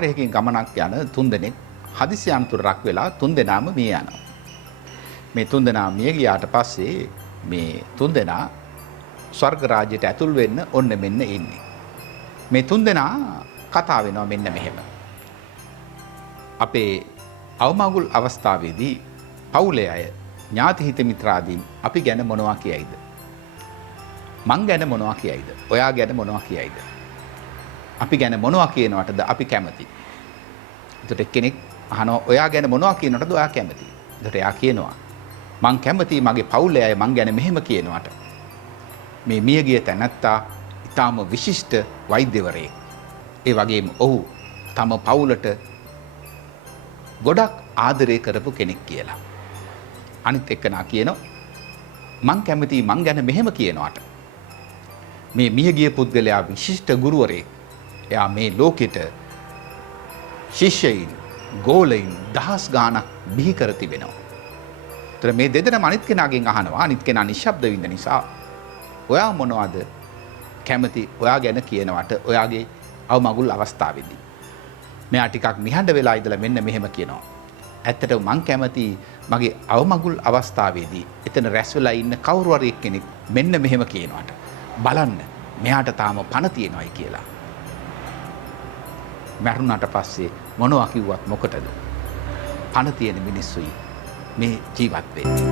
කාර්යයකින් ගමනක් යන තුන්දෙනෙක් හදිසි අනතුරක් වෙලා තුන්දෙනාම මිය යනවා. මේ තුන්දෙනා මිය ගියාට පස්සේ මේ තුන්දෙනා ස්වර්ග රාජ්‍යයට ඇතුල් වෙන්න ඔන්න මෙන්න ඉන්නේ. මේ තුන්දෙනා කතා වෙනවා මෙන්න මෙහෙම. අපේ අවමගුල් අවස්ථාවේදී පවුලේ අය ඥාති හිත මිත්‍රාදීන් අපි ගැන මොනවා කියයිද? මං ගැන මොනවා කියයිද? ඔයා ගැන මොනවා කියයිද? අපි ගැන මොනවා කියනවටද අපි කැමති? එතකොට කෙනෙක් අහනවා ඔයා ගැන මොනවා කියනවටද ඔයා කැමති? එතකොට එයා කියනවා මං කැමති මගේ පවුලේ අය මං ගැන මෙහෙම කියනවට. මේ මියගිය තැනැත්තා ඊටාම විශිෂ්ට වෛද්‍යවරයෙක්. ඒ වගේම ඔහු තම පවුලට ගොඩක් ආදරය කරපු කෙනෙක් කියලා. අනිත් එක්කනා කියනවා මං කැමති මං ගැන මෙහෙම කියනවට. මේ මියගිය පුද්ගලයා විශිෂ්ට ගුරුවරයෙක්. එයා මේ ලෝකෙට ශිෂ්‍යයින් ගෝලයින් දහස් ගාණක් බිහි කර තිබෙනවා. ඒතර මේ දෙදෙනාම අනිත් කෙනාගෙන් අහනවා අනිත් කෙනා නිශ්ශබ්ද වෙන්න නිසා ඔයා මොනවද කැමති ඔයා ගැන කියනවට ඔයාගේ අවමගුල් අවස්ථාවේදී. මෙයා ටිකක් නිහඬ වෙලා ඉඳලා මෙන්න මෙහෙම කියනවා. ඇත්තටම මං කැමති මගේ අවමගුල් අවස්ථාවේදී එතන රැස් වෙලා ඉන්න කවුරු හරි කෙනෙක් මෙන්න මෙහෙම කියනවට. බලන්න මෙයාට තාම පණ තියෙනවයි කියලා. මරුණාට පස්සේ මොනවා කිව්වත් මොකටද? පණ තියෙන මිනිස්සුයි මේ ජීවත් වෙන්නේ.